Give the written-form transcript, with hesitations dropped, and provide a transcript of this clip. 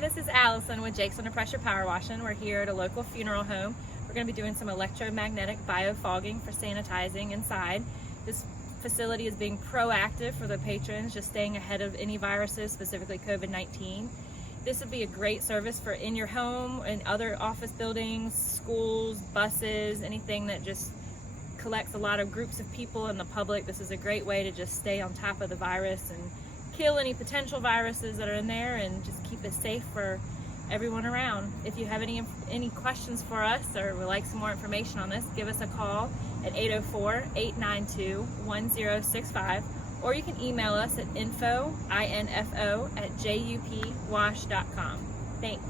this is Allison with Jake's Under Pressure Power Washing. We're here at a local funeral home. We're going to be doing some electromagnetic biofogging for sanitizing inside. This facility is being proactive for the patrons, just staying ahead of any viruses, specifically COVID-19. This would be a great service for in your home and other office buildings, schools, buses, anything that just collects a lot of groups of people in the public. This is a great way to just stay on top of the virus and kill any potential viruses that are in there and just keep it safe for everyone around. If you have any questions for us or would like some more information on this, give us a call at 804-892-1065, or you can email us at info@jupwash.com. Thanks.